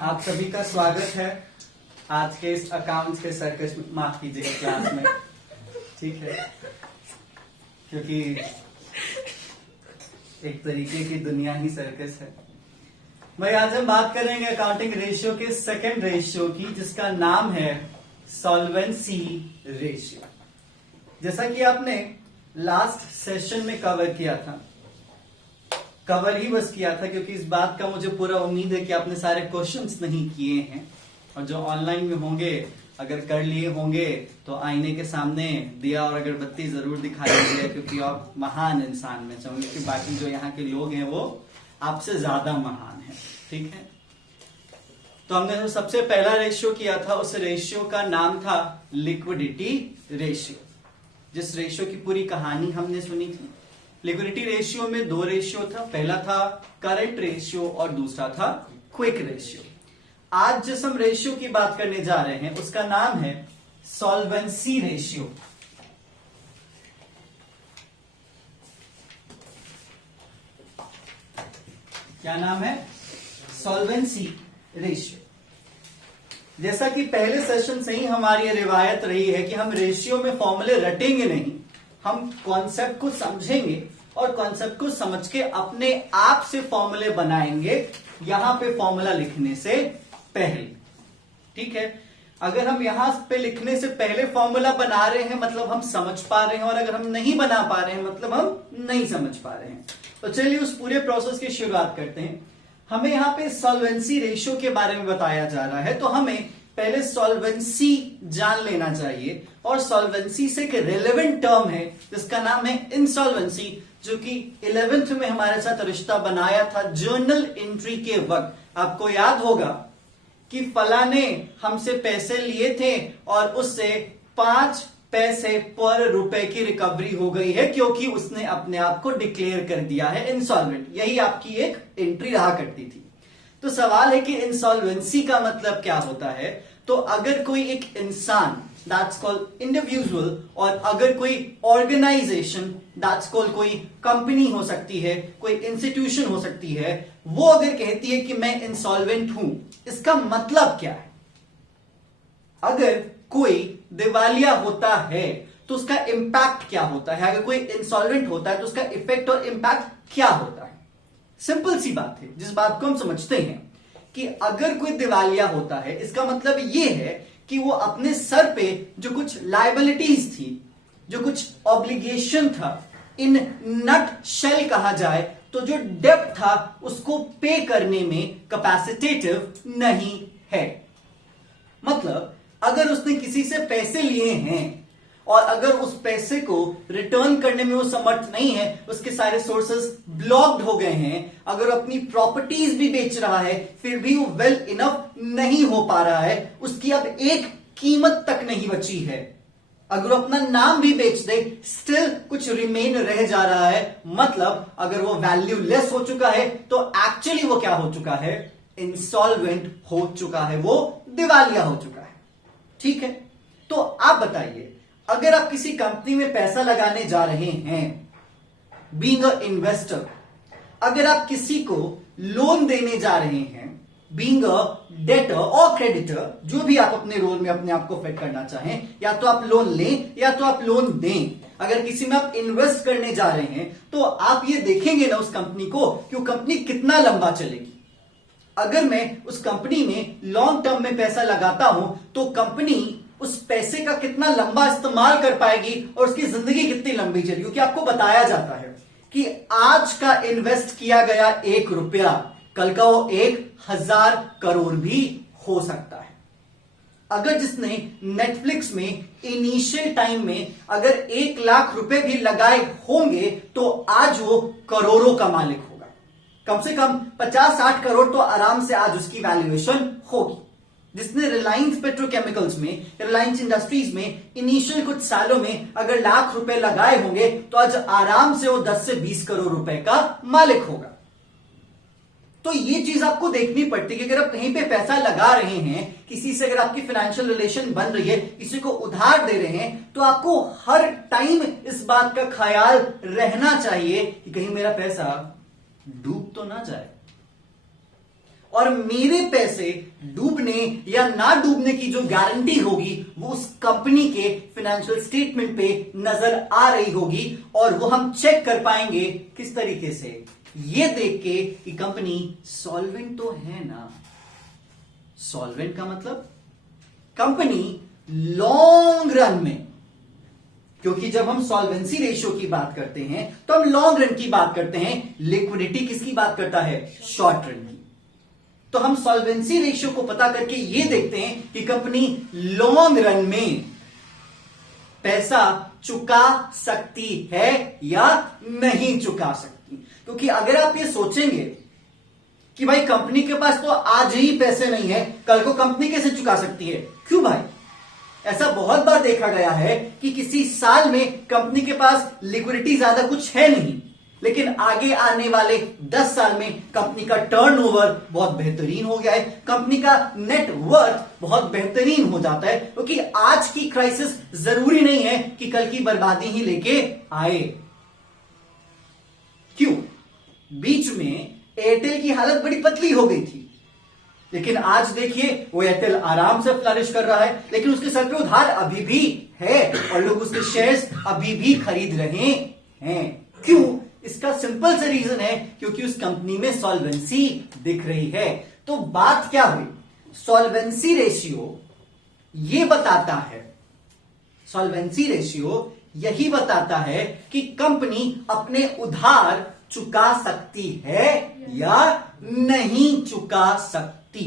आप सभी का स्वागत है आज के इस अकाउंट्स के सर्कस में, माफ कीजिएगा, क्लास में। ठीक है, क्योंकि एक तरीके की दुनिया ही सर्कस है। भाई आज हम बात करेंगे अकाउंटिंग रेशियो के सेकंड रेशियो की, जिसका नाम है सॉल्वेंसी रेशियो। जैसा कि आपने लास्ट सेशन में कवर किया था, कवर ही बस किया था, क्योंकि इस बात का मुझे पूरा उम्मीद है कि आपने सारे क्वेश्चंस नहीं किए हैं, और जो ऑनलाइन में होंगे अगर कर लिए होंगे तो आईने के सामने दिया और अगरबत्ती जरूर दिखाई दे, क्योंकि आप महान इंसान में चाहूंगे कि बाकी जो यहाँ के लोग हैं वो आपसे ज्यादा महान है। ठीक है, तो हमने जो सबसे पहला रेशियो किया था उस रेशियो का नाम था लिक्विडिटी रेशियो, जिस रेशियो की पूरी कहानी हमने सुनी थी। लिक्विडिटी रेशियो में दो रेशियो था, पहला था करंट रेशियो और दूसरा था क्विक रेशियो। आज जिस हम रेशियो की बात करने जा रहे हैं उसका नाम है सॉल्वेंसी रेशियो। क्या नाम है? Solvency ratio. जैसा कि पहले सेशन से ही हमारी रिवायत रही है कि हम रेशियो में फॉर्मूले रटेंगे नहीं, हम कॉन्सेप्ट को समझेंगे और कॉन्सेप्ट को समझ के अपने आप से फॉर्मूले बनाएंगे यहां पे फॉर्मूला लिखने से पहले। ठीक है, अगर हम यहां पे लिखने से पहले फॉर्मूला बना रहे हैं मतलब हम समझ पा रहे हैं, और अगर हम नहीं बना पा रहे हैं मतलब हम नहीं समझ पा रहे हैं। तो चलिए उस पूरे प्रोसेस की शुरुआत करते हैं। हमें यहां पे सॉल्वेंसी रेशियो के बारे में बताया जा रहा है, तो हमें पहले सॉल्वेंसी जान लेना चाहिए, और सॉल्वेंसी से एक रेलेवेंट टर्म है जिसका नाम है इंसॉल्वेंसी, जो कि 11th में हमारे साथ रिश्ता बनाया था जर्नल एंट्री के वक्त। आपको याद होगा कि फला ने हमसे पैसे लिए थे और उससे 5 पैसे पर रुपए की रिकवरी हो गई है, क्योंकि उसने अपने आप को डिक्लेयर कर दिया है इंसॉल्वेंट। यही आपकी एक एंट्री रहा करती थी। तो सवाल है कि इंसॉल्वेंसी का मतलब क्या होता है। तो अगर कोई एक इंसान, दैट्स कॉल्ड इंडिविजुअल, और अगर कोई ऑर्गेनाइजेशन, दैट्स कॉल्ड कोई कंपनी हो सकती है, कोई इंस्टीट्यूशन हो सकती है, वो अगर कहती है कि मैं इंसॉल्वेंट हूं, इसका मतलब क्या है? अगर कोई दिवालिया होता है तो उसका इंपैक्ट क्या होता है? अगर कोई इंसॉल्वेंट होता है तो उसका इफेक्ट और इंपैक्ट क्या होता है? सिंपल सी बात है, जिस बात को हम समझते हैं कि अगर कोई दिवालिया होता है इसका मतलब यह है कि वो अपने सर पे जो कुछ लायबिलिटीज थी, जो कुछ ऑब्लिगेशन था, इन नट शेल कहा जाए तो जो डेब्ट था उसको पे करने में कैपेसिटेटिव नहीं है। मतलब अगर उसने किसी से पैसे लिए हैं और अगर उस पैसे को रिटर्न करने में वो समर्थ नहीं है, उसके सारे सोर्सेस ब्लॉक्ड हो गए हैं, अगर अपनी प्रॉपर्टीज भी बेच रहा है फिर भी वो वेल इनफ नहीं हो पा रहा है, उसकी अब एक कीमत तक नहीं बची है, अगर अपना नाम भी बेच दे स्टिल कुछ रिमेन रह जा रहा है, मतलब अगर वो वैल्यू लेस हो चुका है तो एक्चुअली वो क्या हो चुका है? इंसॉल्वेंट हो चुका है, वो दिवालिया हो चुका है। ठीक है, तो आप बताइए, अगर आप किसी कंपनी में पैसा लगाने जा रहे हैं, बीइंग अ इन्वेस्टर, अगर आप किसी को लोन देने जा रहे हैं, बीइंग अ डेटर और क्रेडिटर, जो भी आप अपने रोल में अपने आप को फिट करना चाहें, या तो आप लोन लें या तो आप लोन दें, अगर किसी में आप इन्वेस्ट करने जा रहे हैं तो आप ये देखेंगे ना उस कंपनी को कि वो कंपनी कितना लंबा चलेगी। अगर मैं उस कंपनी में लॉन्ग टर्म में पैसा लगाता हूं तो कंपनी उस पैसे का कितना लंबा इस्तेमाल कर पाएगी और उसकी जिंदगी कितनी लंबी चलेगी, क्योंकि आपको बताया जाता है कि आज का इन्वेस्ट किया गया 1 रुपया कल का वो 1000 करोड़ भी हो सकता है। अगर जिसने नेटफ्लिक्स में इनिशियल टाइम में अगर 1 लाख रुपए भी लगाए होंगे तो आज वो करोड़ों का मालिक होगा, कम से कम 50-60 करोड़ तो आराम से आज उसकी वैल्यूएशन होगी। जिसने रिलायंस पेट्रोकेमिकल्स में, रिलायंस इंडस्ट्रीज में इनिशियल कुछ सालों में अगर लाख रुपए लगाए होंगे तो आज आराम से वो 10 से 20 करोड़ रुपए का मालिक होगा। तो ये चीज आपको देखनी पड़ती है कि अगर आप कहीं पे पैसा लगा रहे हैं, किसी से अगर आपकी फाइनेंशियल रिलेशन बन रही है, किसी को उधार दे रहे हैं, तो आपको हर टाइम इस बात का ख्याल रहना चाहिए कि कहीं मेरा पैसा डूब तो ना जाए। और मेरे पैसे डूबने या ना डूबने की जो गारंटी होगी वो उस कंपनी के फाइनेंशियल स्टेटमेंट पे नजर आ रही होगी, और वो हम चेक कर पाएंगे किस तरीके से, ये देख के कि कंपनी सॉल्वेंट तो है ना। सॉल्वेंट का मतलब कंपनी लॉन्ग रन में, क्योंकि जब हम सॉल्वेंसी रेशियो की बात करते हैं तो हम लॉन्ग रन की बात करते हैं, लिक्विडिटी किसकी बात करता है, शॉर्ट रन की। तो हम सॉल्वेंसी रेशियो को पता करके ये देखते हैं कि कंपनी लॉन्ग रन में पैसा चुका सकती है या नहीं चुका सकती। क्योंकि अगर आप ये सोचेंगे कि भाई कंपनी के पास तो आज ही पैसे नहीं है, कल को कंपनी कैसे चुका सकती है, क्यों भाई? ऐसा बहुत बार देखा गया है कि किसी साल में कंपनी के पास लिक्विडिटी ज्यादा कुछ है नहीं, लेकिन आगे आने वाले 10 साल में कंपनी का टर्नओवर बहुत बेहतरीन हो गया है, कंपनी का नेट वर्थ बहुत बेहतरीन हो जाता है, क्योंकि आज की क्राइसिस जरूरी नहीं है कि कल की बर्बादी ही लेके आए। क्यों? बीच में एयरटेल की हालत बड़ी पतली हो गई थी, लेकिन आज देखिए वो एयरटेल आराम से फ्लरिश कर रहा है, लेकिन उसके सर पे उधार अभी भी है और लोग उसके शेयर्स अभी भी खरीद रहे हैं। क्यों? इसका सिंपल सा रीजन है, क्योंकि उस कंपनी में सॉल्वेंसी दिख रही है। तो बात क्या हुई? सॉल्वेंसी रेशियो ये बताता है, सॉल्वेंसी रेशियो यही बताता है कि कंपनी अपने उधार चुका सकती है या नहीं चुका सकती।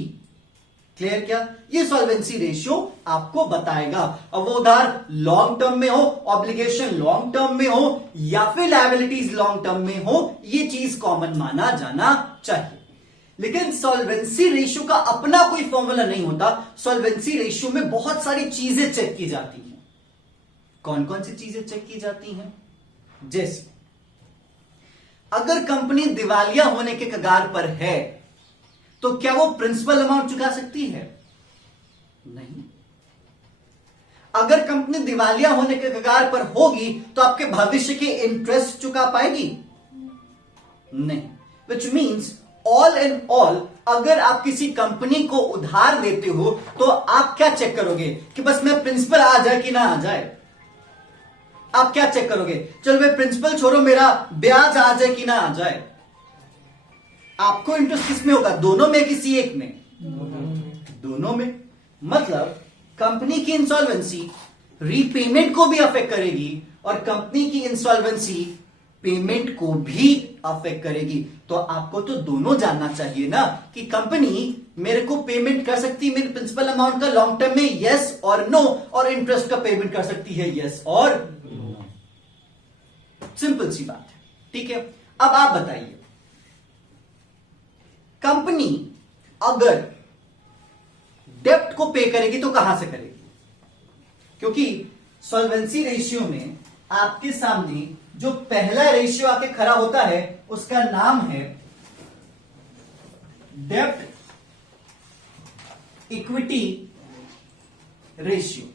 क्लियर क्या? ये सॉल्वेंसी रेशियो आपको बताएगा। अब वो उधार लॉन्ग टर्म में हो, ऑब्लिगेशन लॉन्ग टर्म में हो, या फिर लायबिलिटीज लॉन्ग टर्म में हो, ये चीज कॉमन माना जाना चाहिए। लेकिन सॉल्वेंसी रेशियो का अपना कोई फॉर्मूला नहीं होता। सॉल्वेंसी रेशियो में बहुत सारी चीजें चेक की जाती हैं। कौन कौन सी चीजें चेक की जाती हैं? जैसे अगर कंपनी दिवालिया होने के कगार पर है तो क्या वो प्रिंसिपल अमाउंट चुका सकती है? नहीं। अगर कंपनी दिवालिया होने के कगार पर होगी तो आपके भविष्य के इंटरेस्ट चुका पाएगी? नहीं। Which means all in all, अगर आप किसी कंपनी को उधार देते हो तो आप क्या चेक करोगे कि बस मैं प्रिंसिपल आ जाए कि ना आ जाए? आप क्या चेक करोगे? चलो भाई प्रिंसिपल छोड़ो, मेरा ब्याज आ जाए कि ना आ जाए। आपको इंटरेस्ट किस में होगा? दोनों में, किसी एक में? दोनों में। मतलब कंपनी की इंसॉल्वेंसी रीपेमेंट को भी अफेक्ट करेगी और कंपनी की इंसॉल्वेंसी पेमेंट को भी अफेक्ट करेगी। तो आपको तो दोनों जानना चाहिए ना कि कंपनी मेरे को पेमेंट कर सकती है मेरे प्रिंसिपल अमाउंट का लॉन्ग टर्म में, यस और नो, और इंटरेस्ट का पेमेंट कर सकती है, यस और नो। सिंपल सी बात है। ठीक है, अब आप बताइए, कंपनी अगर डेप्ट को पे करेगी तो कहां से करेगी? क्योंकि सॉल्वेंसी रेशियो में आपके सामने जो पहला रेशियो आके खड़ा होता है उसका नाम है डेप्ट इक्विटी रेशियो।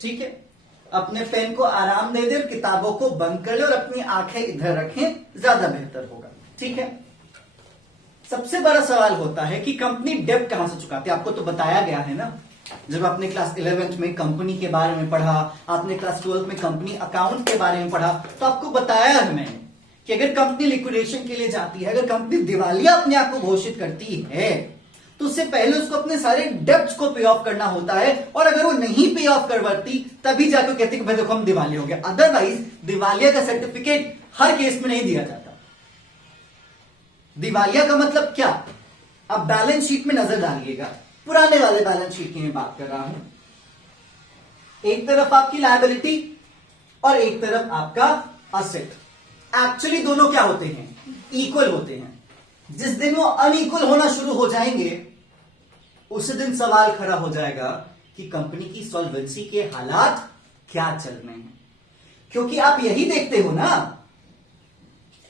ठीक है, अपने पेन को आराम दे दे और किताबों को बंद कर ले और अपनी आंखें इधर रखें, ज्यादा बेहतर होगा। ठीक है, सबसे बड़ा सवाल होता है कि कंपनी डेब्ट कहां से चुकाती है। आपको तो बताया गया है ना, जब आपने क्लास 11th में कंपनी के बारे में पढ़ा, आपने क्लास 12th में कंपनी अकाउंट के बारे में पढ़ा, तो आपको बताया है मैंने कि अगर कंपनी लिक्विडेशन के लिए जाती है, अगर कंपनी दिवालिया अपने आप को घोषित करती है, तो उससे पहले उसको अपने सारे डेब्ट्स को पे ऑफ करना होता है, और अगर वो नहीं पे ऑफ करवाती तभी जाकर कहती कि भाई देखो हम दिवालिया हो गए। अदरवाइज दिवालिया का सर्टिफिकेट हर केस में नहीं दिया जाता। दिवालिया का मतलब क्या? अब बैलेंस शीट में नजर डालिएगा, पुराने वाले बैलेंस शीट की मैं बात कर रहा हूं। एक तरफ आपकी लायबिलिटी और एक तरफ आपका असेट। एक्चुअली दोनों क्या होते हैं? इक्वल होते हैं। जिस दिन वो अनइक्वल होना शुरू हो जाएंगे उस दिन सवाल खड़ा हो जाएगा कि कंपनी की सॉल्वेंसी के हालात क्या चल रहे हैं। क्योंकि आप यही देखते हो ना,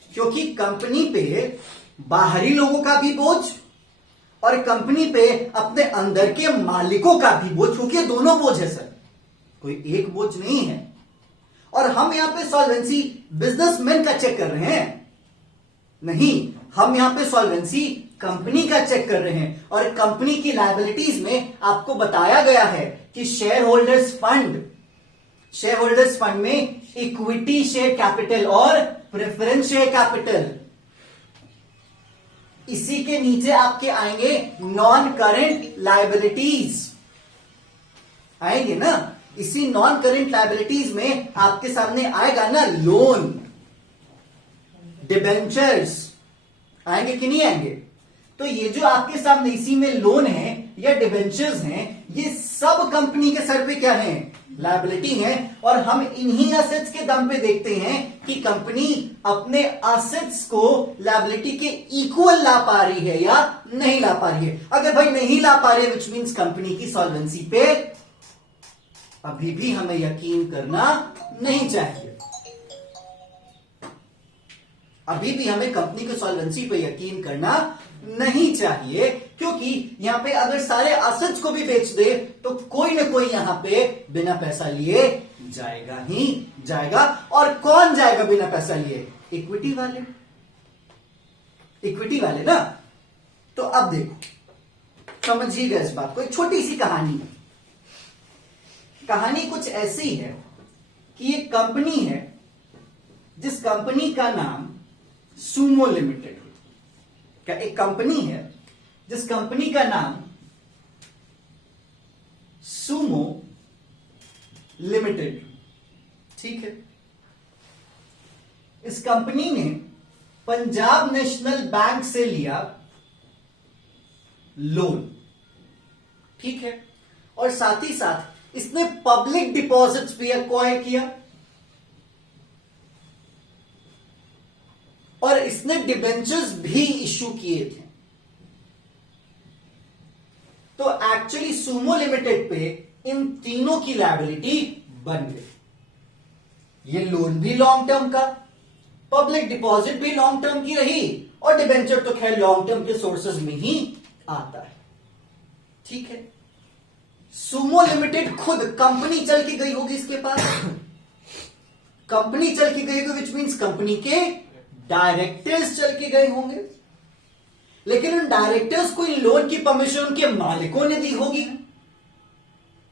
क्योंकि कंपनी पे बाहरी लोगों का भी बोझ और कंपनी पे अपने अंदर के मालिकों का भी बोझ, क्योंकि दोनों बोझ है सर, कोई एक बोझ नहीं है। और हम यहां पे सॉल्वेंसी बिजनेसमैन का चेक कर रहे हैं नहीं, हम यहां पे सॉल्वेंसी कंपनी का चेक कर रहे हैं और कंपनी की लायबिलिटीज में आपको बताया गया है कि शेयर होल्डर्स फंड में इक्विटी शेयर कैपिटल और प्रेफरेंस शेयर कैपिटल, इसी के नीचे आपके आएंगे नॉन करेंट लायबिलिटीज आएंगे ना। इसी नॉन करेंट लायबिलिटीज में आपके सामने आएगा ना लोन, डिबेंचर्स आएंगे कि नहीं आएंगे। तो ये जो आपके सामने इसी में लोन है या डिबेंचर्स हैं, ये सब कंपनी के सर पे क्या है, लायबिलिटी है। और हम इन्हीं एसेट्स के दम पे देखते हैं कि कंपनी अपने एसेट्स को लायबिलिटी के इक्वल ला पा रही है या नहीं ला पा रही है। अगर भाई नहीं ला पा रही है, विच मीन्स कंपनी की सॉल्वेंसी पे अभी भी हमें यकीन करना नहीं चाहिए। अभी भी हमें कंपनी की सॉल्वेंसी पे यकीन करना नहीं चाहिए, क्योंकि यहां पे अगर सारे एसेट्स को भी बेच दे तो कोई ना कोई यहां पे बिना पैसा लिए जाएगा ही जाएगा। और कौन जाएगा बिना पैसा लिए? इक्विटी वाले ना। तो अब देखो, समझिएगा इस बात को। एक छोटी सी कहानी कुछ ऐसी है कि एक कंपनी है जिस कंपनी का नाम सुमो लिमिटेड है। क्या एक कंपनी है जिस कंपनी का नाम सुमो लिमिटेड, ठीक है। इस कंपनी ने पंजाब नेशनल बैंक से लिया लोन, ठीक है। और साथ ही साथ इसने पब्लिक डिपॉजिट्स भी एक्वायर किया और इसने डिबेंचर्स भी इश्यू किए थे। तो एक्चुअली सुमो लिमिटेड पे इन तीनों की लायबिलिटी बन गई। ये लोन भी लॉन्ग टर्म का, पब्लिक डिपॉजिट भी लॉन्ग टर्म की रही और डिबेंचर तो खैर लॉन्ग टर्म के सोर्सेज में ही आता है, ठीक है। सुमो लिमिटेड खुद कंपनी चल के गई होगी इसके पास, कंपनी चल के गई होगी, विच मीन्स कंपनी के डायरेक्टर्स चल के गए होंगे। लेकिन उन डायरेक्टर्स को इन लोन की परमिशन उनके मालिकों ने दी होगी।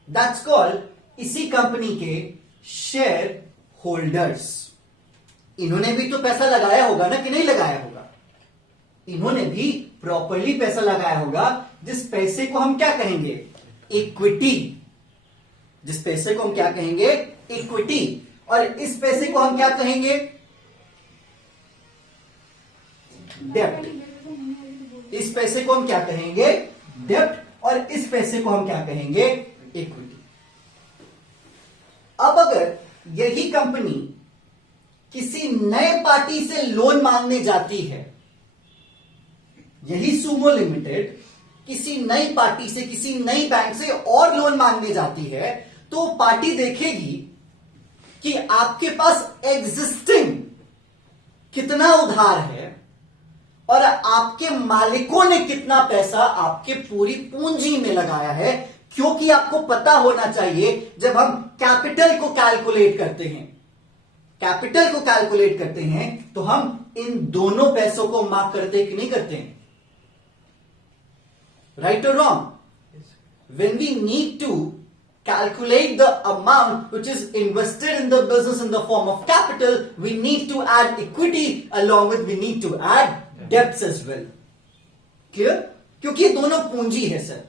दैट्स कॉल्ड इसी कंपनी के शेयर होल्डर्स। इन्होंने भी तो पैसा लगाया होगा ना, कि नहीं लगाया होगा? इन्होंने भी प्रॉपरली पैसा लगाया होगा, जिस पैसे को हम क्या कहेंगे? इक्विटी। जिस पैसे को हम क्या कहेंगे? इक्विटी। और इस पैसे को हम क्या कहेंगे? डेप्ट। इस पैसे को हम क्या कहेंगे? डेप्ट। और इस पैसे को हम क्या कहेंगे? इक्विटी। अब अगर यही कंपनी किसी नए पार्टी से लोन मांगने जाती है, यही सुमो लिमिटेड किसी नई पार्टी से, किसी नई बैंक से और लोन मांगने जाती है, तो पार्टी देखेगी कि आपके पास एग्जिस्टिंग कितना उधार है और आपके मालिकों ने कितना पैसा आपके पूरी पूंजी में लगाया है। क्योंकि आपको पता होना चाहिए, जब हम कैपिटल को कैलकुलेट करते हैं तो हम इन दोनों पैसों को मार्क करते हैं कि नहीं करते हैं? Right or wrong? When we need to calculate the amount which is invested in the business in the form of capital, we need to add equity, along with we need to add debts as well. Clear? क्योंकि ये दोनों पूंजी है sir.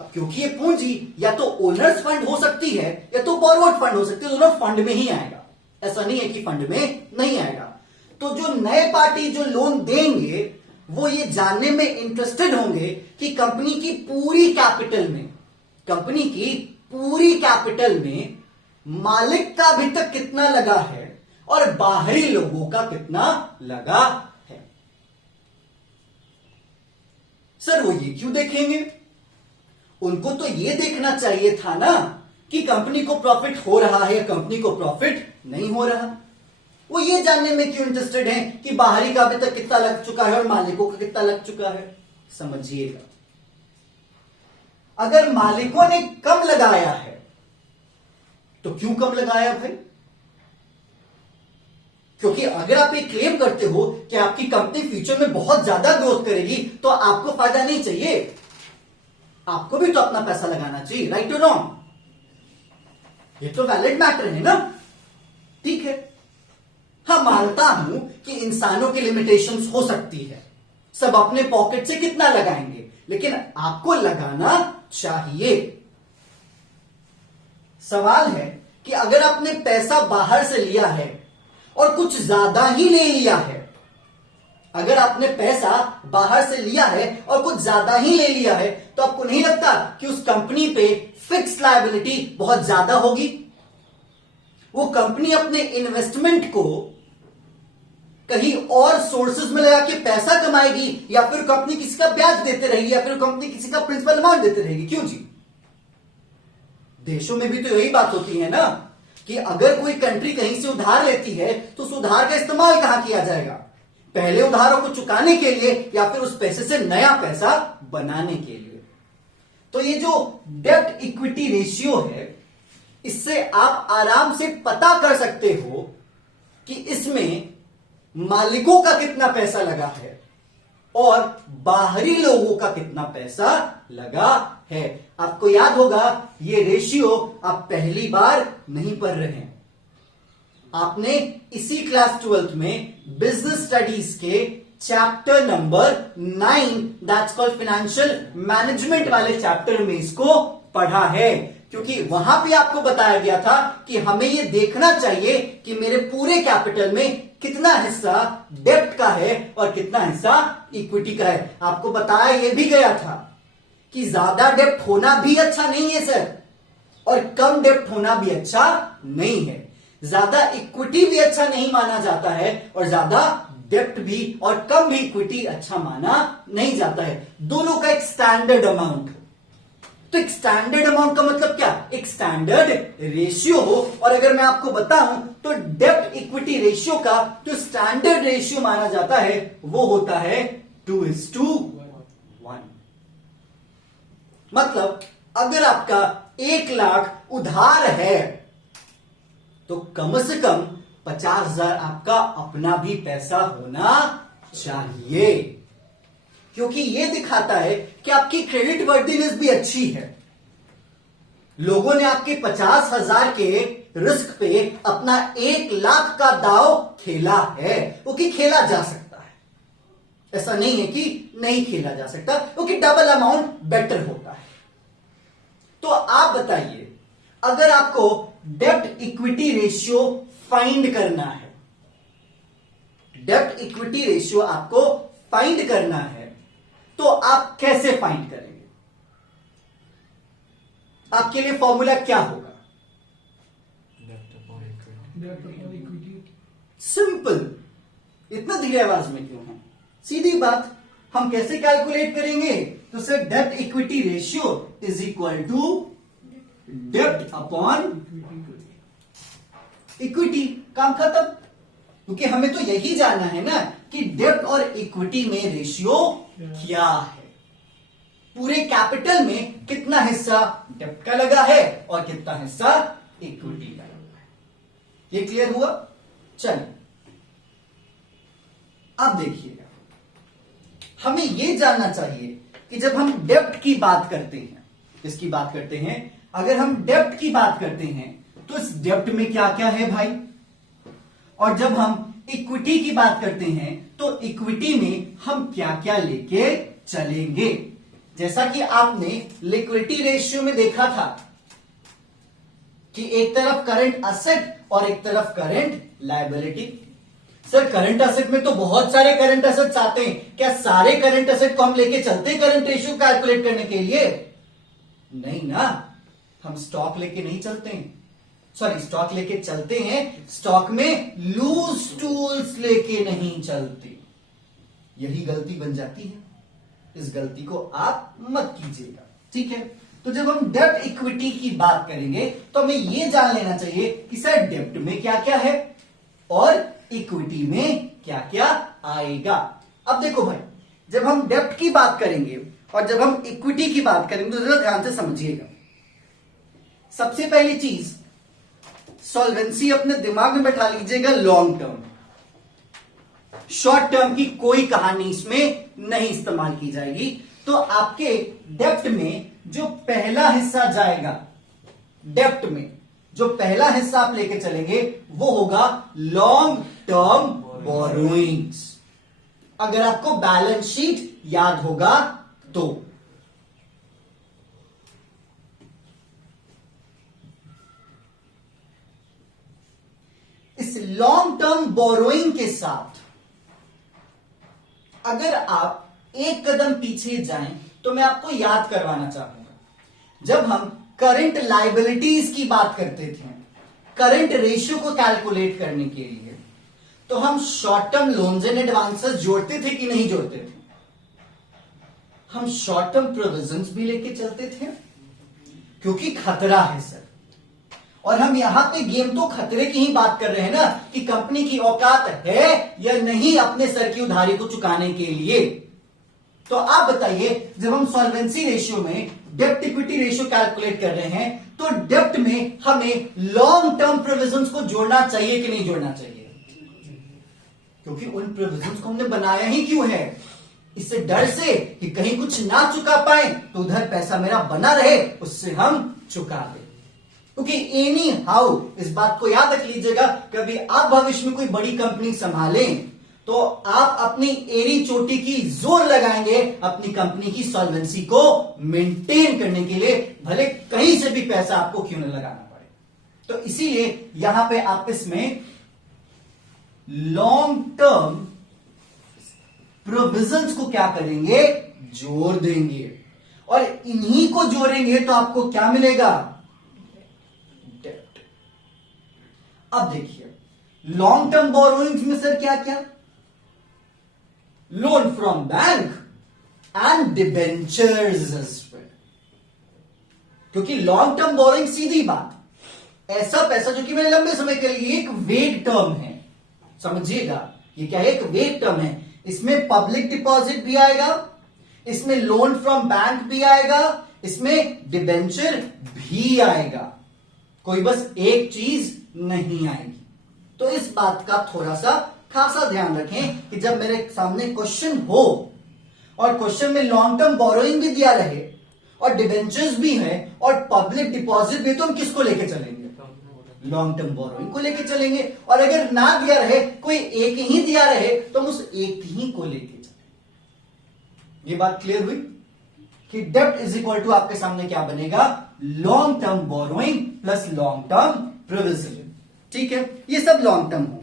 अब क्योंकि ये पूंजी या तो ओनर्स फंड हो सकती है या तो बोरोड फंड हो सकती है, दोनों फंड में ही आएगा। ऐसा नहीं है कि फंड में नहीं आएगा। तो जो नए पार्टी जो लोन देंगे वो ये जानने में इंटरेस्टेड होंगे कि कंपनी की पूरी कैपिटल में मालिक का अभी तक कितना लगा है और बाहरी लोगों का कितना लगा है। सर वो ये क्यों देखेंगे? उनको तो ये देखना चाहिए था ना कि कंपनी को प्रॉफिट हो रहा है या कंपनी को प्रॉफिट नहीं हो रहा। वो ये जानने में क्यों इंटरेस्टेड हैं कि बाहरी का अभी तक कितना लग चुका है और मालिकों का कितना लग चुका है? समझिएगा, अगर मालिकों ने कम लगाया है तो क्यों कम लगाया भाई? क्योंकि अगर आप ये क्लेम करते हो कि आपकी कंपनी फ्यूचर में बहुत ज्यादा ग्रोथ करेगी तो आपको फायदा नहीं चाहिए, आपको भी तो अपना पैसा लगाना चाहिए, राइट और रॉन्ग? ये तो वैलिड मैटर है ना, ठीक है। हाँ, मानता हूं कि इंसानों की लिमिटेशंस हो सकती है, सब अपने पॉकेट से कितना लगाएंगे, लेकिन आपको लगाना चाहिए। सवाल है कि अगर आपने पैसा बाहर से लिया है और कुछ ज्यादा ही ले लिया है, अगर आपने पैसा बाहर से लिया है और कुछ ज्यादा ही ले लिया है, तो आपको नहीं लगता कि उस कंपनी पे फिक्स लायबिलिटी बहुत ज्यादा होगी? वो कंपनी अपने इन्वेस्टमेंट को कहीं और सोर्सेज में लगा के पैसा कमाएगी, या फिर कंपनी किसी का ब्याज देते रहेगी, या फिर कंपनी किसी का प्रिंसिपल अमाउंट देते रहेगी? क्यों जी? देशों में भी तो यही बात होती है ना कि अगर कोई कंट्री कहीं से उधार लेती है तो उस उधार का इस्तेमाल कहां किया जाएगा? पहले उधारों को चुकाने के लिए, या फिर उस पैसे से नया पैसा बनाने के लिए। तो ये जो डेब्ट इक्विटी रेशियो है, इससे आप आराम से पता कर सकते हो कि इसमें मालिकों का कितना पैसा लगा है और बाहरी लोगों का कितना पैसा लगा है। आपको याद होगा, ये रेशियो आप पहली बार नहीं पढ़ रहे हैं, आपने इसी क्लास 12th में बिजनेस स्टडीज के chapter number 9 that's called financial management वाले चैप्टर में इसको पढ़ा है, क्योंकि वहां पे आपको बताया गया था कि हमें यह देखना चाहिए कि मेरे पूरे कैपिटल में कितना हिस्सा डेब्ट का है और कितना हिस्सा इक्विटी का है। आपको बताया यह भी गया था कि ज्यादा डेब्ट होना भी अच्छा नहीं है सर, और कम डेब्ट होना भी अच्छा नहीं है। ज्यादा इक्विटी भी अच्छा नहीं माना जाता है और ज्यादा डेब्ट भी और कम भी इक्विटी अच्छा माना नहीं जाता है। दोनों का एक स्टैंडर्ड अमाउंट। तो एक स्टैंडर्ड अमाउंट का मतलब क्या? एक स्टैंडर्ड रेशियो हो। और अगर मैं आपको बताऊं तो डेब्ट इक्विटी रेशियो का जो स्टैंडर्ड रेशियो माना जाता है वो होता है 2:1। मतलब अगर आपका 1 लाख उधार है तो कम से कम 50,000 आपका अपना भी पैसा होना चाहिए, क्योंकि यह दिखाता है कि आपकी क्रेडिट वर्दीनेस भी अच्छी है। लोगों ने आपके 50,000 के रिस्क पे अपना 1 लाख का दांव खेला है, क्योंकि खेला जा सकता है, ऐसा नहीं है कि नहीं खेला जा सकता, क्योंकि डबल अमाउंट बेटर होता है। तो आप बताइए, अगर आपको डेब्ट इक्विटी रेशियो फाइंड करना है, डेब्ट इक्विटी रेशियो आपको फाइंड करना है, तो आप कैसे फाइंड करेंगे? आपके लिए फॉर्मूला क्या होगा? सिंपल। इतना धीरे आवाज में क्यों है? सीधी बात, हम कैसे कैलकुलेट करेंगे? तो सर डेब्ट equity ratio is equal to डेब्ट अपॉन इक्विटी। काम खत्म। क्योंकि हमें तो यही जानना है ना कि डेब्ट और इक्विटी में रेशियो क्या है, पूरे कैपिटल में कितना हिस्सा डेब्ट का लगा है और कितना हिस्सा इक्विटी का लगा है। ये क्लियर हुआ? चलिए अब देखिएगा, हमें यह जानना चाहिए कि जब हम डेब्ट की बात करते हैं, इसकी बात करते हैं, अगर हम डेब्ट की बात करते हैं तो इस डेब्ट में क्या क्या है भाई, और जब हम इक्विटी की बात करते हैं तो इक्विटी में हम क्या क्या लेके चलेंगे। जैसा कि आपने लिक्विडिटी रेशियो में देखा था कि एक तरफ करंट असेट और एक तरफ current liability. Sir current asset में तो बहुत सारे करंट असेट्स आते हैं, क्या सारे करंट असेट को हम लेके चलते हैं करंट रेशियो कैलकुलेट करने के लिए? नहीं ना, हम स्टॉक लेके नहीं चलते हैं, सॉरी स्टॉक लेके चलते हैं, स्टॉक में लूज टूल्स लेके नहीं चलते। यही गलती बन जाती है, इस गलती को आप मत कीजिएगा, ठीक है। तो जब हम डेब्ट इक्विटी की बात करेंगे तो हमें यह जान लेना चाहिए कि सर डेब्ट में क्या क्या है और इक्विटी में क्या क्या आएगा। अब देखो भाई, जब हम डेब्ट की बात करेंगे और जब हम इक्विटी की बात करेंगे तो जरा ध्यान से समझिएगा। सबसे पहली चीज, सॉल्वेंसी अपने दिमाग में बैठा लीजिएगा, लॉन्ग टर्म। शॉर्ट टर्म की कोई कहानी इसमें नहीं इस्तेमाल की जाएगी। तो आपके डेप्ट में जो पहला हिस्सा जाएगा, डेप्ट में जो पहला हिस्सा आप लेके चलेंगे वो होगा लॉन्ग टर्म बोरोइंग्स। अगर आपको बैलेंस शीट याद होगा तो इस लॉन्ग टर्म बोरोइंग के साथ अगर आप एक कदम पीछे जाएं तो मैं आपको याद करवाना चाहूंगा, जब हम करंट लायबिलिटीज की बात करते थे, करंट रेशियो को कैलकुलेट करने के लिए, तो हम short term loans and advances जोड़ते थे कि नहीं जोड़ते थे? हम शॉर्ट टर्म प्रोविजंस भी लेके चलते थे क्योंकि खतरा है सर। और हम यहां पे गेम तो खतरे की ही बात कर रहे हैं ना, कि कंपनी की औकात है या नहीं अपने सर की उधारी को चुकाने के लिए। तो आप बताइए, जब हम सॉल्वेंसी रेशियो में डेप्ट इक्विटी रेशियो कैलकुलेट कर रहे हैं तो डेप्ट में हमें लॉन्ग टर्म प्रोविजंस को जोड़ना चाहिए कि नहीं जोड़ना चाहिए? क्योंकि उन प्रोविजंस को हमने बनाया ही क्यों है? इससे डर से कि कहीं कुछ ना चुका पाए तो उधर पैसा मेरा बना रहे, उससे हम चुका दें। क्योंकि एनी हाउ इस बात को याद रख लीजिएगा, कभी आप भविष्य में कोई बड़ी कंपनी संभालें तो आप अपनी एड़ी चोटी की जोर लगाएंगे अपनी कंपनी की सॉल्वेंसी को मेंटेन करने के लिए, भले कहीं से भी पैसा आपको क्यों न लगाना पड़े। तो इसीलिए यहां पे आप इसमें लॉन्ग टर्म प्रोविजंस को क्या करेंगे? जोड़ देंगे। और इन्हीं को जोड़ेंगे तो आपको क्या मिलेगा? डेप्ट। अब देखिए, लॉन्ग टर्म बोरोइंग्स में सर क्या क्या? Loan from bank and debentures. क्योंकि लॉन्ग टर्म बोरोइंग सीधी बात, ऐसा पैसा जो कि मेरे लंबे समय के लिए एक वेग टर्म है, समझिएगा, ये क्या है? एक वेग टर्म है। इसमें पब्लिक डिपॉजिट भी आएगा, इसमें लोन फ्रॉम बैंक भी आएगा, इसमें डिबेंचर भी आएगा, कोई बस एक चीज नहीं आएगी। तो इस बात का थोड़ा सा खासा ध्यान रखें कि जब मेरे सामने क्वेश्चन हो और क्वेश्चन में लॉन्ग टर्म बोरोइंग भी दिया रहे और डिबेंचर्स भी है और पब्लिक डिपॉजिट भी, तो हम किसको लेके चलेंगे? लॉन्ग टर्म बोरोइंग को लेके चलेंगे। और अगर ना दिया रहे, कोई एक ही दिया रहे, तो हम उस एक ही को लेके चलेंगे। ये बात क्लियर हुई कि डेब्ट इज इक्वल टू आपके सामने क्या बनेगा? Long term borrowing plus long term provision. ठीक है, ये सब लॉन्ग टर्म होंगे।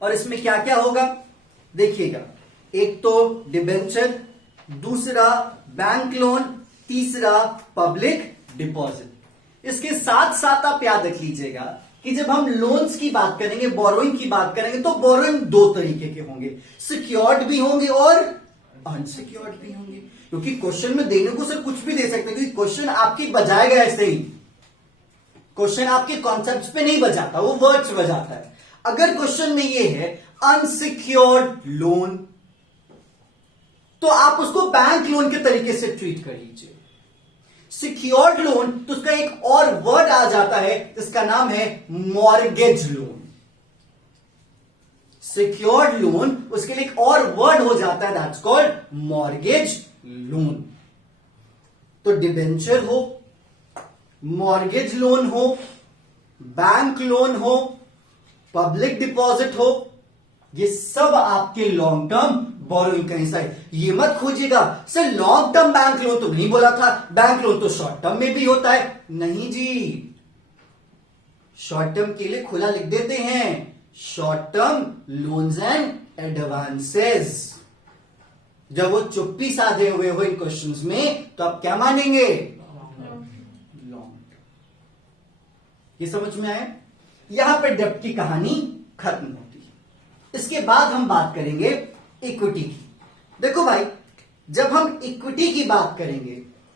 और इसमें क्या क्या होगा देखिएगा, एक तो डिबेंचर, दूसरा बैंक लोन, तीसरा पब्लिक डिपॉजिट। इसके साथ साथ आप याद रख लीजिएगा कि जब हम लोन्स की बात करेंगे, बोरोइंग की बात करेंगे, तो बोरोइंग दो तरीके के होंगे, सिक्योर्ड भी होंगे और अनसिक्योर्ड भी होंगे। क्योंकि क्वेश्चन में देने को सर कुछ भी दे सकते हैं, क्योंकि क्वेश्चन आपकी बजाएगा ऐसे ही, क्वेश्चन आपके कॉन्सेप्ट्स पे नहीं बजाता, वो वर्ड्स बजाता है। अगर क्वेश्चन में ये है अनसिक्योर्ड लोन, तो आप उसको बैंक लोन के तरीके से ट्रीट कर लीजिए। सिक्योर्ड लोन तो उसका एक और वर्ड आ जाता है जिसका नाम है मॉर्गेज लोन। सिक्योर्ड लोन, उसके लिए एक और वर्ड हो जाता है, दैट्स कॉल्ड मॉर्गेज लोन। तो डिबेंचर हो, मॉर्गेज लोन हो, बैंक लोन हो, पब्लिक डिपॉजिट हो, ये सब आपके लॉन्ग टर्म बोरोइंग का हिस्सा है। ये मत खोजिएगा sir long term bank loan तो नहीं बोला था, बैंक लोन तो शॉर्ट टर्म में भी होता है। नहीं जी, शॉर्ट टर्म के लिए खुला लिख देते हैं, short term loans and advances. जब वो चुप्पी साधे हुए हो इन क्वेश्चंस में, तो आप क्या मानेंगे? Long term. ये समझ में आया? यहां पर डेब्ट की कहानी खत्म होती है। इसके बाद हम बात करेंगे इक्विटी की। देखो भाई, जब हम इक्विटी की बात करेंगे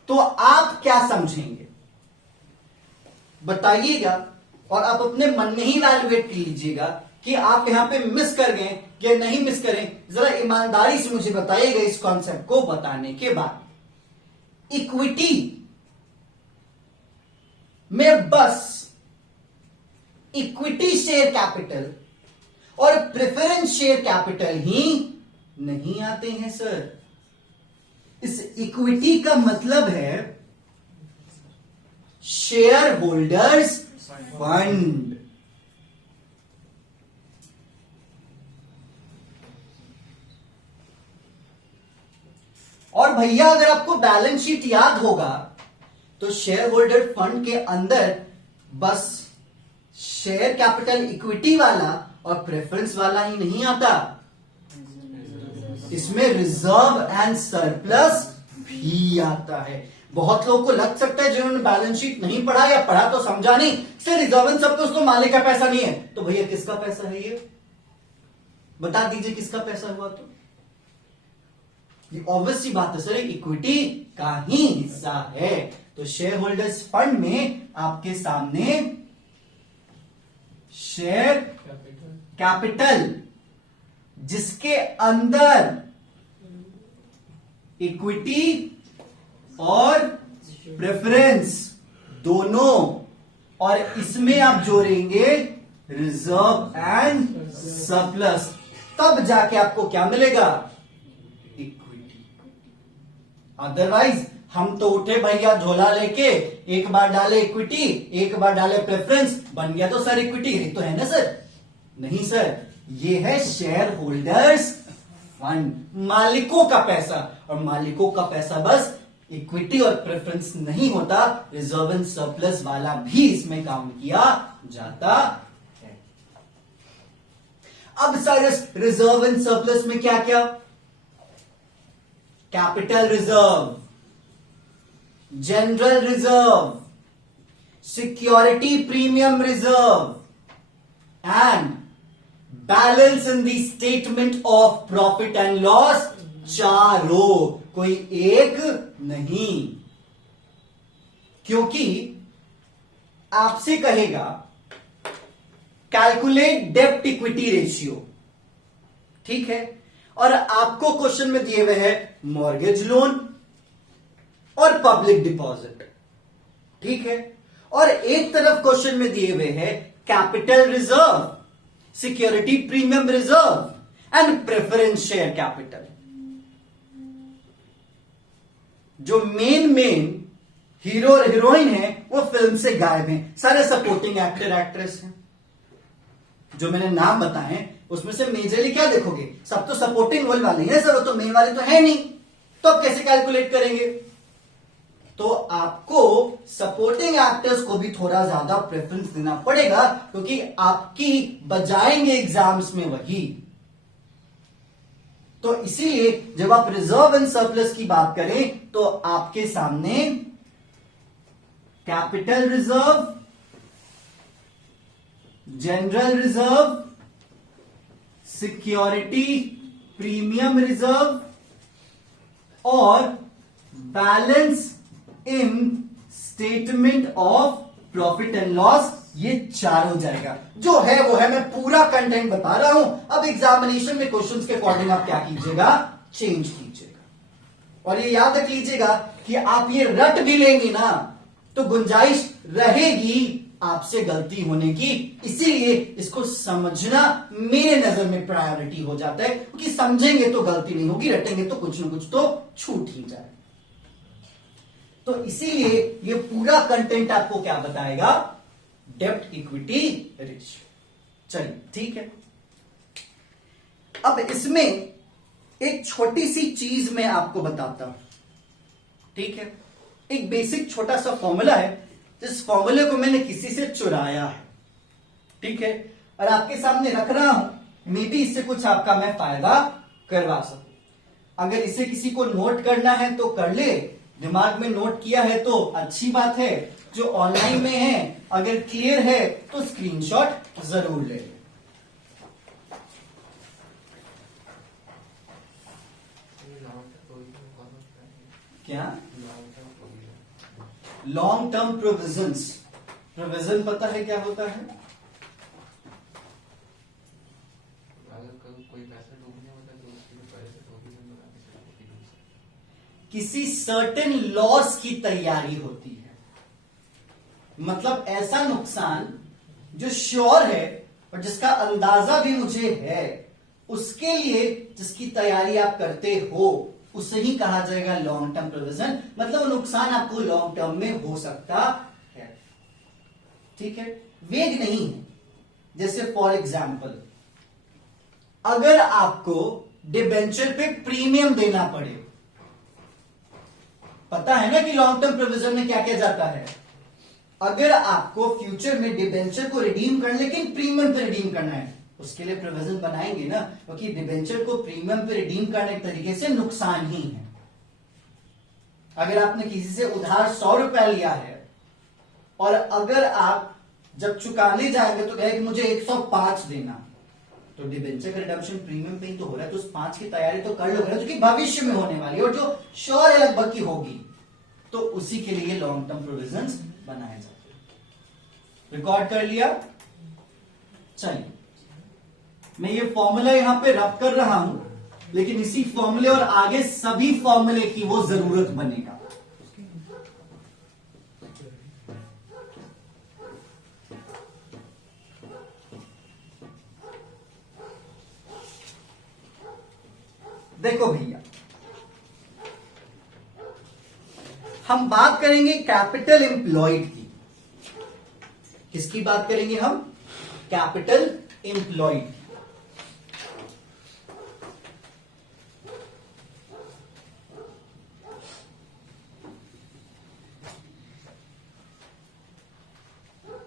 तो आप क्या समझेंगे बताइएगा, और आप अपने मन में ही इवैल्यूएट कर लीजिएगा कि आप यहां पे मिस कर गए या नहीं मिस करें। जरा ईमानदारी से मुझे बताइएगा इस कॉन्सेप्ट को बताने के बाद। इक्विटी में बस इक्विटी शेयर कैपिटल और प्रेफरेंस शेयर कैपिटल ही नहीं आते हैं सर। इस इक्विटी का मतलब है शेयर होल्डर्स फंड। और भैया अगर आपको बैलेंस शीट याद होगा तो शेयर होल्डर फंड के अंदर बस शेयर कैपिटल इक्विटी वाला और प्रेफरेंस वाला ही नहीं आता, इसमें रिजर्व एंड सरप्लस भी आता है। बहुत लोगों को लग सकता है जिन्होंने बैलेंस शीट नहीं पढ़ा या पढ़ा तो समझा नहीं, सर रिजर्व एंड सरप्लस तो मालिक का पैसा नहीं है, तो भैया किसका पैसा है ये बता दीजिए, किसका पैसा हुआ? तो ये ऑब्वियस सी बात है सर, इक्विटी का ही हिस्सा है। तो शेयर होल्डर्स फंड में आपके सामने शेयर कैपिटल जिसके अंदर इक्विटी और प्रेफरेंस दोनों, और इसमें आप जोड़ेंगे रिजर्व एंड सरप्लस, तब जाके आपको क्या मिलेगा? इक्विटी। अदरवाइज हम तो उठे भैया झोला लेके, एक बार डाले इक्विटी, एक बार डाले प्रेफरेंस, बन गया तो सर इक्विटी। ये तो है ना सर? नहीं सर, ये है शेयर होल्डर्स फंड, मालिकों का पैसा। और मालिकों का पैसा बस इक्विटी और प्रेफरेंस नहीं होता, रिजर्व एंड सरप्लस वाला भी इसमें काउंट किया जाता है। अब सर इस रिजर्व एंड सरप्लस में क्या क्या? Capital reserve, general reserve, security premium reserve and balance in the statement of profit and loss, चारों, कोई एक नहीं। क्योंकि आपसे कहेगा कैलकुलेट डेब्ट इक्विटी रेशियो, ठीक है, और आपको क्वेश्चन में दिए हुए हैं मॉर्गेज लोन और पब्लिक डिपॉजिट, ठीक है, और एक तरफ क्वेश्चन में दिए हुए हैं capital reserve, security premium reserve and preference share capital. जो मेन हीरो और हीरोइन है वो फिल्म से गायब हैं, सारे सपोर्टिंग एक्टर एक्ट्रेस हैं। जो मैंने नाम बताए उसमें से मेजरली क्या देखोगे? सब तो सपोर्टिंग रोल वाले हैं सर, वो तो मेन वाले तो है नहीं, तो आप कैसे कैलकुलेट करेंगे? तो आपको सपोर्टिंग एक्टर्स को भी थोड़ा ज्यादा प्रेफरेंस देना पड़ेगा, क्योंकि आपकी बजाएंगे एग्जाम्स में वही। तो इसीलिए जब आप रिजर्व एंड सरप्लस की बात करें तो आपके सामने capital reserve, general reserve, security premium reserve और balance in statement of profit and loss, ये चार हो जाएगा। जो है वो है, मैं पूरा कंटेंट बता रहा हूं। अब एग्जामिनेशन में क्वेश्चंस के अकॉर्डिंग आप क्या कीजिएगा? चेंज कीजिएगा। और ये याद रख लीजिएगा कि आप ये रट भी लेंगे ना तो गुंजाइश रहेगी आपसे गलती होने की, इसीलिए इसको समझना मेरे नजर में प्रायोरिटी हो जाता है, क्योंकि समझेंगे तो गलती नहीं होगी, रटेंगे तो कुछ ना कुछ तो छूट ही जाए। तो इसीलिए ये पूरा कंटेंट आपको क्या बताएगा? डेब्ट इक्विटी रेशियो। चलिए ठीक है। अब इसमें एक छोटी सी चीज मैं आपको बताता हूं, ठीक है। एक बेसिक छोटा सा फॉर्मूला है, जिस फॉर्मूले को मैंने किसी से चुराया है, ठीक है, और आपके सामने रख रहा हूं। मे बी इससे कुछ आपका मैं फायदा करवा सकूं। अगर इसे किसी को नोट करना है तो कर ले, दिमाग में नोट किया है तो अच्छी बात है, जो ऑनलाइन में है अगर क्लियर है तो स्क्रीनशॉट जरूर ले। क्या लॉन्ग टर्म प्रोविजंस? प्रोविजन पता है क्या होता है? किसी सर्टेन लॉस की तैयारी होती है, मतलब ऐसा नुकसान जो श्योर है और जिसका अंदाजा भी मुझे है, उसके लिए जिसकी तैयारी आप करते हो, उसे ही कहा जाएगा लॉन्ग टर्म प्रोविजन। मतलब नुकसान आपको लॉन्ग टर्म में हो सकता है, ठीक है, वेग नहीं है। जैसे फॉर एग्जाम्पल, अगर आपको डिबेंचर पे प्रीमियम देना पड़े, पता है ना कि लॉन्ग टर्म प्रोविजन में क्या किया जाता है, अगर आपको फ्यूचर में डिबेंचर को रिडीम करना, लेकिन प्रीमियम पे रिडीम करना है, उसके लिए प्रोविजन बनाएंगे ना, क्योंकि डिबेंचर को प्रीमियम पे रिडीम करने के तरीके से नुकसान ही है। अगर आपने किसी से उधार 100 रुपया लिया है और अगर आप जब चुकाने जाएंगे तो कहे कि मुझे 105 देना, तो डिबेंचर का रिडम्पशन प्रीमियम पे ही तो हो रहा है, तो उस 5 की तैयारी तो कर लो, जो कि भविष्य में होने वाली है और जो श्योर है लगभग की होगी, तो उसी के लिए लॉन्ग टर्म प्रोविजंस बनाए जाते हैं। रिकॉर्ड कर लिया? चलिए, मैं ये फॉर्मूला यहां पे रब कर रहा हूं, लेकिन इसी फॉर्मूले और आगे सभी फॉर्मूले की वो जरूरत बनेगा। देखो भैया, हम बात करेंगे कैपिटल एम्प्लॉयड की। किसकी बात करेंगे हम? Capital employed.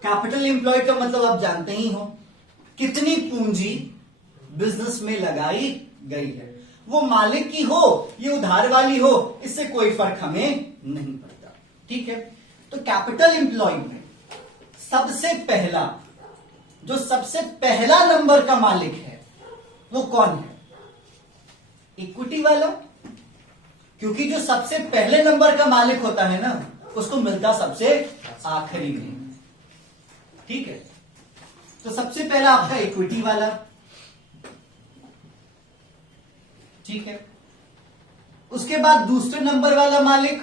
कैपिटल एम्प्लॉयड का मतलब आप जानते ही हो, कितनी पूंजी बिजनेस में लगाई गई है। वो मालिक की हो, ये उधार वाली हो, इससे कोई फर्क हमें नहीं पड़ता, ठीक है। तो कैपिटल एम्प्लॉयड में सबसे पहला, जो सबसे पहला नंबर का मालिक है, वो कौन है? इक्विटी वाला, क्योंकि जो सबसे पहले नंबर का मालिक होता है ना, उसको मिलता सबसे आखिरी में, ठीक है। तो सबसे पहला आपका इक्विटी वाला, ठीक है। उसके बाद दूसरे नंबर वाला मालिक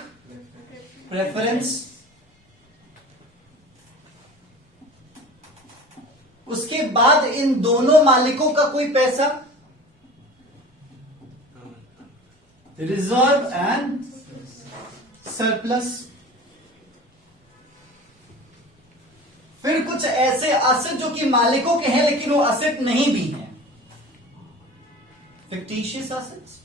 प्रेफरेंस, उसके बाद इन दोनों मालिकों का कोई पैसा, रिजर्व एंड सरप्लस। फिर कुछ ऐसे असेट जो कि मालिकों के हैं लेकिन वो असेट नहीं भी हैं, फिक्टिशियस एसेट्स।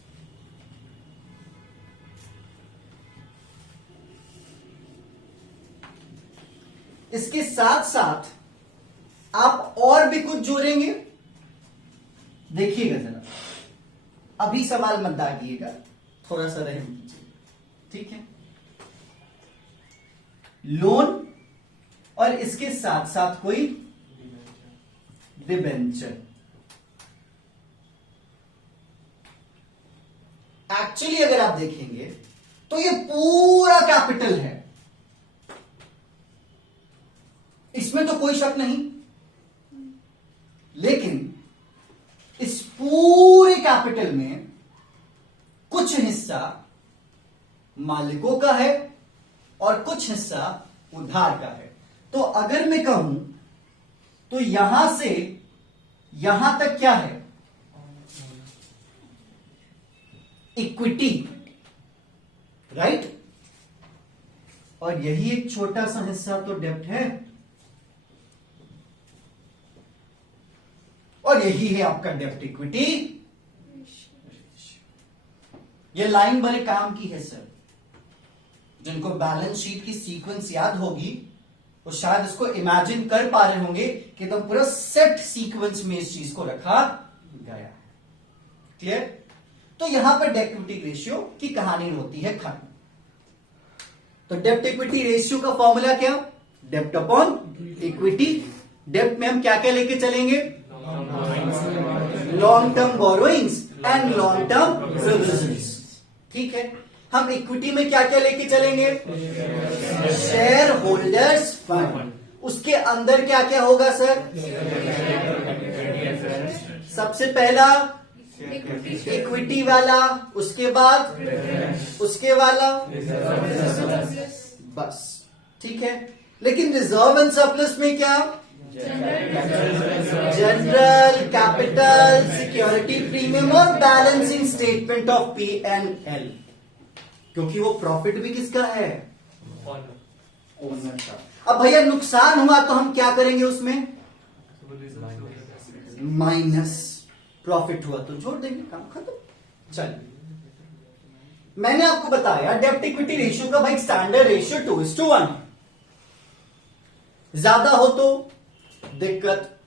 इसके साथ साथ आप और भी कुछ जोड़ेंगे। देखिएगा जरा, अभी सवाल मत दागिएगा, थोड़ा सा रहम कीजिए, ठीक है। लोन और इसके साथ साथ कोई डिबेंचर। एक्चुअली अगर आप देखेंगे तो ये पूरा कैपिटल है, इसमें तो कोई शक नहीं, लेकिन इस पूरे कैपिटल में कुछ हिस्सा मालिकों का है और कुछ हिस्सा उधार का है। तो अगर मैं कहूं तो यहां से यहां तक क्या है? Equity, right. और यही एक छोटा सा हिस्सा तो डेब्ट है, और यही है आपका डेब्ट इक्विटी। ये लाइन बड़े काम की है सर, जिनको बैलेंस शीट की सीक्वेंस याद होगी वो शायद इसको इमेजिन कर पा रहे होंगे कि तो पूरा सेट सीक्वेंस में इस चीज को रखा गया है। क्लियर? तो यहां पर डेब्ट इक्विटी रेशियो की कहानी होती है खत्म। तो डेब्ट इक्विटी रेशियो का फॉर्मूला क्या? डेब्ट अपॉन इक्विटी। डेब्ट में हम क्या क्या लेके चलेंगे? Long term borrowings and long term provisions, ठीक है। हम इक्विटी में क्या क्या लेके चलेंगे? Share holders fund. उसके अंदर क्या क्या होगा सर? सबसे पहला इक्विटी वाला, उसके बाद उसके वाला, बस, ठीक है। लेकिन रिजर्व एंड सरप्लस में क्या? जनरल कैपिटल सिक्योरिटी प्रीमियम और बैलेंसिंग स्टेटमेंट ऑफ P&L, क्योंकि वो प्रॉफिट भी किसका है? ओनर का। अब भैया नुकसान हुआ तो हम क्या करेंगे उसमें? माइनस। प्रॉफिट हुआ तो जोड़ देंगे, काम खत्म। चलिए, मैंने आपको बताया डेब्ट इक्विटी रेशियो का भाई स्टैंडर्ड रेशियो 2:1। ज्यादा हो तो दिक्कत,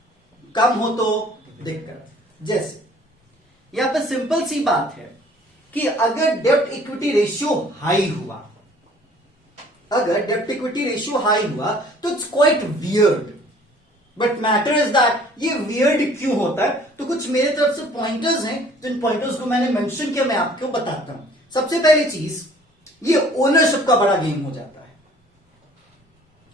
कम हो तो दिक्कत। जैसे यहां पे सिंपल सी बात है कि अगर डेब्ट इक्विटी रेशियो हाई हुआ, अगर डेब्ट इक्विटी रेशियो हाई हुआ तो it's quite weird, but matter is that ये वियर्ड क्यों होता है? तो कुछ मेरे तरफ से पॉइंटर्स हैं, जिन पॉइंटर्स को मैंने मेंशन किया, मैं आपको बताता हूं। सबसे पहली चीज, ये ओनरशिप का बड़ा गेम हो जाता है।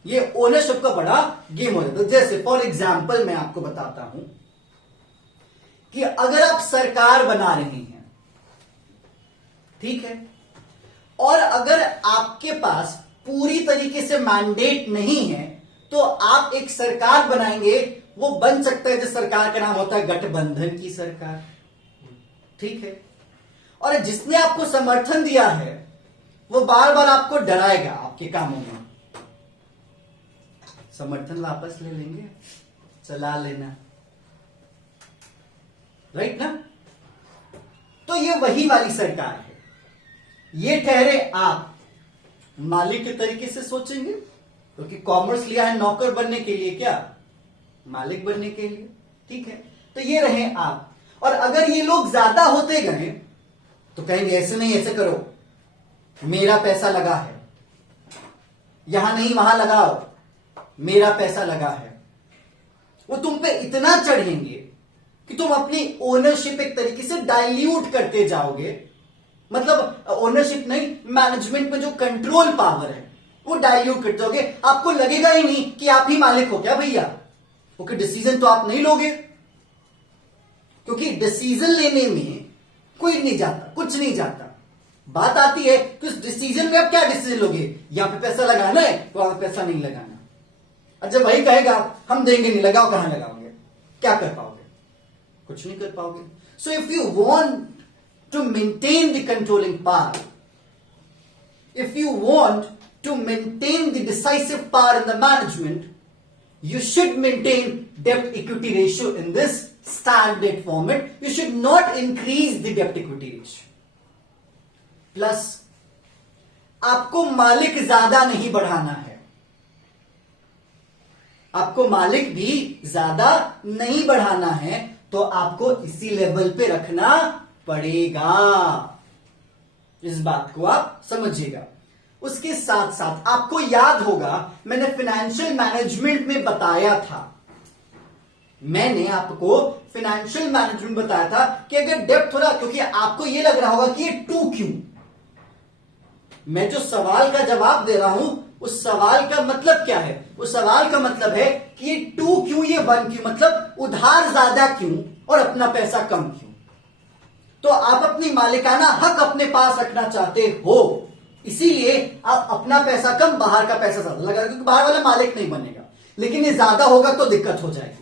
ये ओनरशिप का बड़ा गेम हो जाता है। जैसे फॉर एग्जाम्पल मैं आपको बताता हूं कि अगर आप सरकार बना रहे हैं, ठीक है, और अगर आपके पास पूरी तरीके से मैंडेट नहीं है तो आप एक सरकार बनाएंगे, वो बन सकता है जिस सरकार का नाम होता है गठबंधन की सरकार, ठीक है। और जिसने आपको समर्थन दिया है वो बार बार आपको डराएगा आपके कामों में, समर्थन वापस ले लेंगे, चला लेना, राइट ना? तो ये वही वाली सरकार है। ये ठहरे आप मालिक के तरीके से सोचेंगे, क्योंकि कॉमर्स लिया है नौकर बनने के लिए, क्या मालिक बनने के लिए, ठीक है। तो ये रहे आप। और अगर ये लोग ज्यादा होते गए तो कहेंगे ऐसे नहीं, ऐसे करो, मेरा पैसा लगा है, यहां नहीं वहां लगाओ, मेरा पैसा लगा है। वो तुम पे इतना चढ़ेंगे कि तुम अपनी ओनरशिप एक तरीके से डाइल्यूट करते जाओगे। मतलब ओनरशिप नहीं, मैनेजमेंट में जो कंट्रोल पावर है वो डाइल्यूट करते जाओगे। आपको लगेगा ही नहीं कि आप ही मालिक हो क्या भैया, क्योंकि डिसीजन तो आप नहीं लोगे, क्योंकि डिसीजन लेने में कोई नहीं जाता, कुछ नहीं जाता। बात आती है कि उस डिसीजन में आप क्या डिसीजन लोगे, यहां पे पैसा लगाना है, वहां पे पैसा नहीं लगाना। और जब वही कहेगा हम देंगे नहीं, लगाओ, कहां लगाओगे, क्या कर पाओगे? कुछ नहीं कर पाओगे। So if you want to maintain the controlling power, if you want to maintain the decisive power in the management, you should maintain debt equity ratio in this standard format. You should not increase the debt equity ratio. Plus, आपको मालिक ज्यादा नहीं बढ़ाना है, आपको मालिक भी ज्यादा नहीं बढ़ाना है, तो आपको इसी लेवल पे रखना पड़ेगा। इस बात को आप समझिएगा। उसके साथ साथ आपको याद होगा मैंने फाइनेंशियल मैनेजमेंट में बताया था, मैंने आपको फाइनेंशियल मैनेजमेंट बताया था कि अगर डेब्ट हो रहा, क्योंकि आपको यह लग रहा होगा कि ये 2Q, मैं जो सवाल का जवाब दे रहा हूं उस सवाल का मतलब क्या है? उस सवाल का मतलब है कि ये 2Q ये 1Q, मतलब उधार ज्यादा क्यों और अपना पैसा कम क्यों? तो आप अपनी मालिकाना हक अपने पास रखना चाहते हो, इसीलिए आप अपना पैसा कम, बाहर का पैसा ज्यादा लगा, क्योंकि बाहर वाला मालिक नहीं बनेगा। लेकिन ये ज्यादा होगा तो दिक्कत हो जाएगी,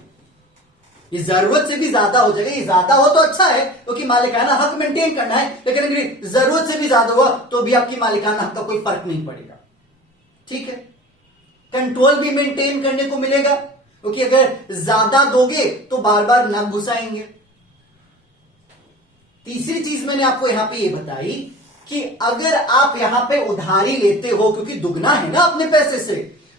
ये जरूरत से भी ज्यादा हो जाएगा। ये ज्यादा हो तो अच्छा है क्योंकि मालिकाना हक मेंटेन करना है, लेकिन अगर जरूरत से भी ज्यादा हुआ तो भी आपकी मालिकाना हक का कोई फर्क नहीं पड़ेगा, ठीक है। कंट्रोल भी मेंटेन करने को मिलेगा, क्योंकि अगर ज्यादा दोगे तो बार बार ना घुसाएंगे। तीसरी चीज मैंने आपको यहां पे ये बताई कि अगर आप यहां पे उधारी लेते हो, क्योंकि दुगना है ना अपने पैसे से,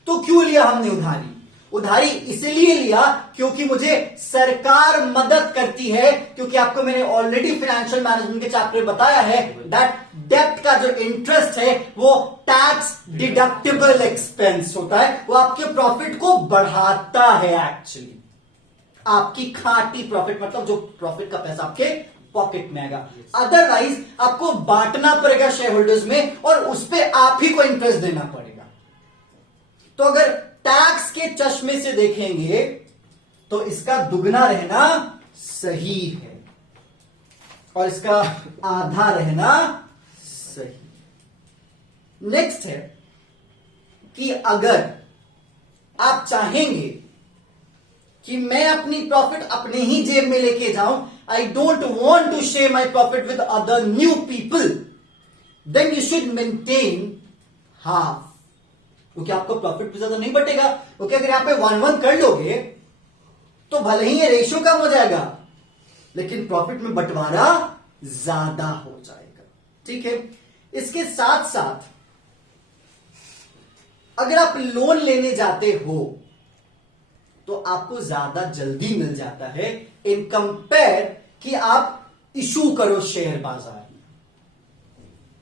तो क्यों लिया हमने उधारी? उधारी इसलिए लिया क्योंकि मुझे सरकार मदद करती है, क्योंकि आपको मैंने ऑलरेडी फाइनेंशियल मैनेजमेंट के चैप्टर में बताया है दैट डेब्ट का जो इंटरेस्ट है वो टैक्स डिडक्टेबल एक्सपेंस होता है, वो आपके प्रॉफिट को बढ़ाता है। एक्चुअली आपकी खाटी प्रॉफिट, मतलब जो प्रॉफिट का पैसा आपके पॉकेट में आएगा। अदरवाइज आपको बांटना पड़ेगा शेयर होल्डर्स में और उस पर आप ही को इंटरेस्ट देना पड़ेगा। तो अगर टैक्स के चश्मे से देखेंगे तो इसका दुगना रहना सही है और इसका आधा रहना सही। नेक्स्ट है कि अगर आप चाहेंगे कि मैं अपनी प्रॉफिट अपने ही जेब में लेके जाऊं, I don't want to share my profit with other new people, then you should maintain half, क्योंकि आपको प्रॉफिट भी ज्यादा नहीं बटेगा। क्योंकि अगर यहां पे 1-1 कर लोगे तो भले ही ये रेशियो कम हो जाएगा, लेकिन प्रॉफिट में बंटवारा ज्यादा हो जाएगा। ठीक है, इसके साथ साथ अगर आप लोन लेने जाते हो तो आपको ज्यादा जल्दी मिल जाता है इन कंपेयर कि आप इशू करो शेयर बाजार में।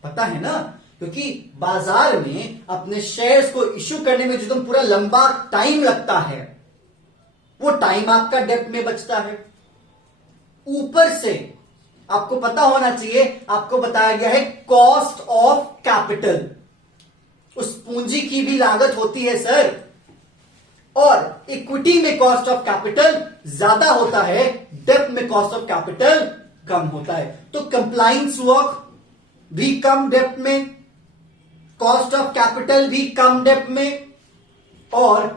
पता है ना, क्योंकि बाजार में अपने शेयर्स को इशू करने में जो पूरा लंबा टाइम लगता है, वो टाइम आपका डेब्ट में बचता है। ऊपर से आपको पता होना चाहिए, आपको बताया गया है कॉस्ट ऑफ कैपिटल, उस पूंजी की भी लागत होती है सर, और इक्विटी में कॉस्ट ऑफ कैपिटल ज्यादा होता है, डेब्ट में कॉस्ट ऑफ कैपिटल कम होता है। तो कंप्लायंस वर्क भी कम डेब्ट में, कॉस्ट ऑफ कैपिटल भी कम डेब्ट में, और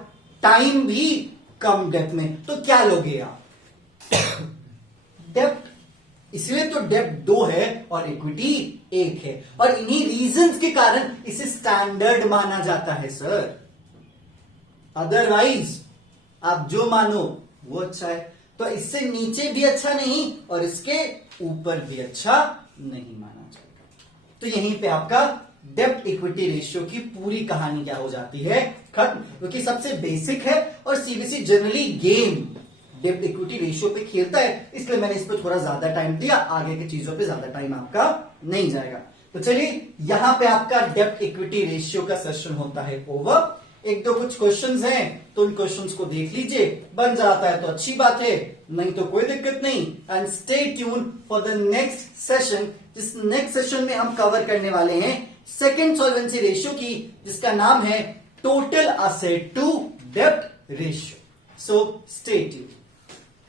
टाइम भी कम डेब्ट में। तो क्या लोगे आप? डेब्ट। इसलिए तो डेब्ट 2 है और इक्विटी 1 है, और इन्हीं रीजंस के कारण इसे स्टैंडर्ड माना जाता है सर। अदरवाइज आप जो मानो वो अच्छा है, तो इससे नीचे भी अच्छा नहीं और इसके ऊपर भी अच्छा नहीं माना जाएगा। तो यहीं पे आपका डेब्ट इक्विटी रेशियो की पूरी कहानी क्या हो जाती है, खत्म। क्योंकि सबसे बेसिक है और सीबीएसई जनरली गेम डेब्ट इक्विटी रेशियो पे खेलता है, इसलिए मैंने इस पर थोड़ा ज्यादा टाइम दिया, आगे की चीजों पे ज्यादा टाइम आपका नहीं जाएगा। तो चलिए, यहां पे आपका डेब्ट इक्विटी रेशियो का सेशन होता है ओवर। एक दो कुछ क्वेश्चंस हैं तो उन क्वेश्चंस को देख लीजिए, बन जाता है तो अच्छी बात है, नहीं तो कोई दिक्कत नहीं। And stay tune for the next session, जिस नेक्स्ट सेशन में हम कवर करने वाले हैं सेकंड सॉल्वेंसी रेशियो की, जिसका नाम है टोटल असेट टू डेब्ट रेशियो। So stay tune.